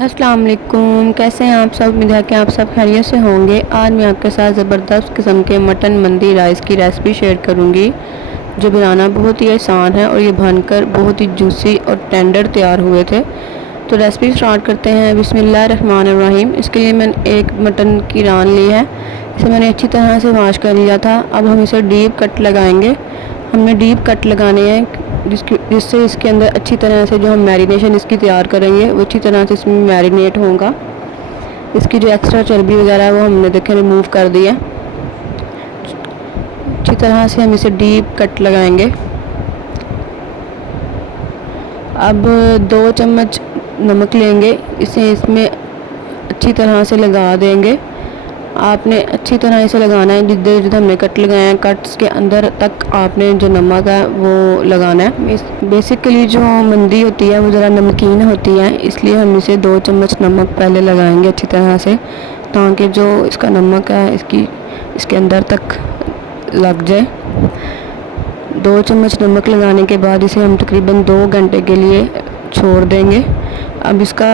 अस्सलाम वालेकुम। कैसे हैं आप सब? उम्मीद है कि आप सब खैरियत से होंगे। आज मैं आपके साथ ज़बरदस्त किस्म के मटन मंदी राइस की रेसिपी शेयर करूंगी, जो बनाना बहुत ही आसान है और ये बनकर बहुत ही जूसी और टेंडर तैयार हुए थे। तो रेसिपी स्टार्ट करते हैं। बिस्मिल्लाहिर्रहमानिर्रहीम। इसके लिए मैंने एक मटन की रान ली है। इसे मैंने अच्छी तरह से वॉश कर लिया था। अब हम इसे डीप कट लगाएंगे। हमने डीप कट लगाने हैं जिससे इसके अंदर अच्छी तरह से जो हम मैरिनेशन इसकी तैयार करेंगे वो अच्छी तरह से इसमें मैरिनेट होगा। इसकी जो एक्स्ट्रा चर्बी वगैरह है वो हमने देखें रिमूव कर दी है। अच्छी तरह से हम इसे डीप कट लगाएंगे। अब 2 चम्मच नमक लेंगे, इसे इसमें अच्छी तरह से लगा देंगे। आपने अच्छी तरह इसे लगाना है। जिधर जिधर हमने कट लगाए हैं कट्स के अंदर तक आपने जो नमक है वो लगाना है। बेसिकली जो मंदी होती है वो ज़रा नमकीन होती है, इसलिए हम इसे 2 चम्मच नमक पहले लगाएंगे अच्छी तरह से, ताकि जो इसका नमक है इसके अंदर तक लग जाए। 2 चम्मच नमक लगाने के बाद इसे हम तकरीबन 2 घंटे के लिए छोड़ देंगे। अब इसका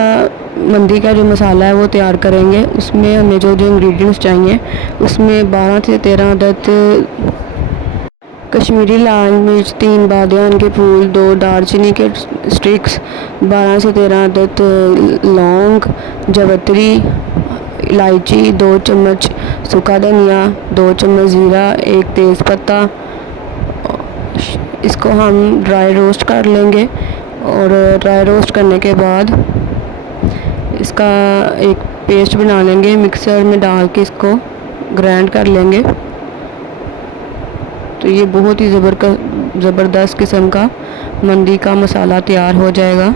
मंदी का जो मसाला है वो तैयार करेंगे। उसमें हमें जो जो इंग्रेडिएंट्स चाहिए उसमें 12 से 13 अदद कश्मीरी लाल मिर्च, 3 बादियान के फूल, 2 दालचीनी के स्टिक्स, 12 से 13 अदद लौंग, जवतरी, इलायची, 2 चम्मच सूखा धनिया, 2 चम्मच ज़ीरा, 1 तेज़ पत्ता। इसको हम ड्राई रोस्ट कर लेंगे और ड्राई रोस्ट करने के बाद इसका एक पेस्ट बना लेंगे। मिक्सर में डाल के इसको ग्राइंड कर लेंगे। तो ये बहुत ही ज़बरदस्त किस्म का मंदी का मसाला तैयार हो जाएगा।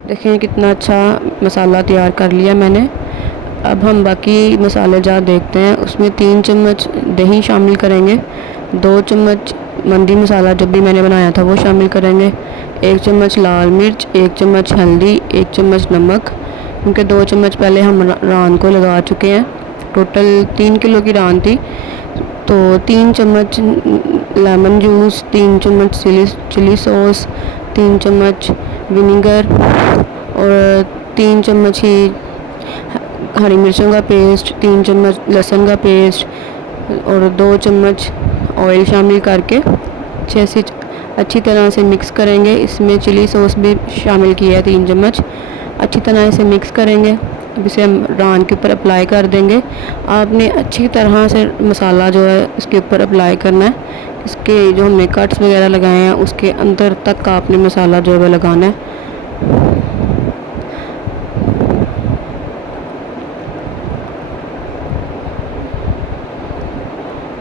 देखें कितना अच्छा मसाला तैयार कर लिया मैंने। अब हम बाकी मसाले जात देखते हैं। उसमें 3 चम्मच दही शामिल करेंगे, 2 चम्मच मंदी मसाला जब भी मैंने बनाया था वो शामिल करेंगे, 1 चम्मच लाल मिर्च, 1 चम्मच हल्दी, 1 चम्मच नमक, क्योंकि 2 चम्मच पहले हम रान को लगा चुके हैं। टोटल 3 किलो की रान थी, तो 3 चम्मच लेमन जूस, 3 चम्मच चिली सॉस, 3 चम्मच विनीगर और 3 चम्मच ही हरी मिर्चों का पेस्ट, 3 चम्मच लहसुन का पेस्ट और 2 चम्मच ऑयल शामिल करके अच्छी तरह से मिक्स करेंगे। इसमें चिली सॉस भी शामिल किया है 3 चम्मच। अच्छी तरह से मिक्स करेंगे। अब इसे हम रान के ऊपर अप्लाई कर देंगे। आपने अच्छी तरह से मसाला जो है इसके ऊपर अप्लाई करना है। इसके जो हमने कट्स वगैरह लगाए हैं उसके अंदर तक आपने मसाला जो है लगाना है।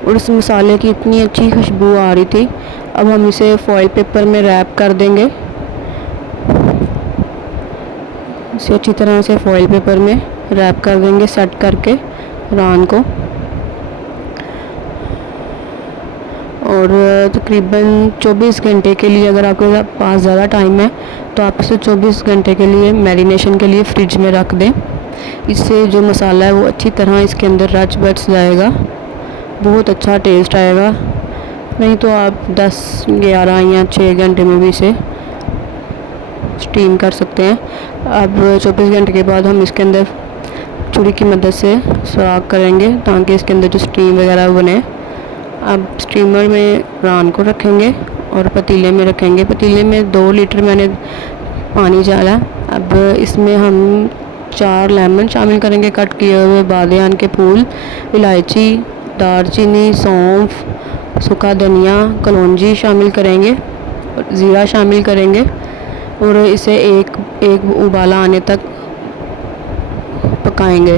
और इस मसाले की इतनी अच्छी खुशबू आ रही थी। अब हम इसे फॉइल पेपर में रैप कर देंगे। इसे अच्छी तरह से फॉइल पेपर में रैप कर देंगे, सेट करके रान को। और तकरीबन 24 घंटे के लिए, अगर आपके पास ज़्यादा टाइम है तो आप इसे 24 घंटे के लिए मैरिनेशन के लिए फ्रिज में रख दें। इससे जो मसाला है वो अच्छी तरह इसके अंदर रच बच जाएगा, बहुत अच्छा टेस्ट आएगा। नहीं तो आप 10, 11 या 6 घंटे में भी इसे स्टीम कर सकते हैं। अब 24 घंटे के बाद हम इसके अंदर छुरी की मदद से सुराख करेंगे ताकि इसके अंदर जो स्टीम वगैरह बने। अब स्टीमर में रान को रखेंगे और पतीले में रखेंगे। पतीले में 2 लीटर मैंने पानी डाला। अब इसमें हम 4 लेमन शामिल करेंगे, कट किए हुए बादियान के फूल, इलायची, दालचीनी, सौंफ, सूखा धनिया, कलौंजी शामिल करेंगे, ज़ीरा शामिल करेंगे और इसे एक उबाला आने तक पकाएंगे।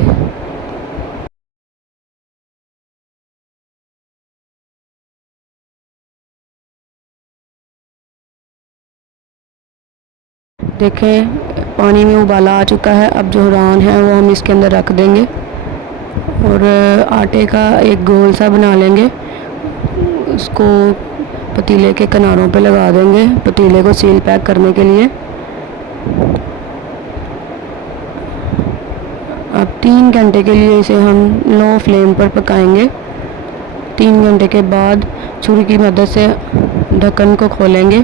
देखें पानी में उबाला आ चुका है। अब जो रान है वो हम इसके अंदर रख देंगे और आटे का एक गोल सा बना लेंगे। उसको पतीले के किनारों पे लगा देंगे, पतीले को सील पैक करने के लिए। अब 3 घंटे के लिए इसे हम लो फ्लेम पर पकाएंगे। 3 घंटे के बाद छुरी की मदद से ढक्कन को खोलेंगे।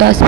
10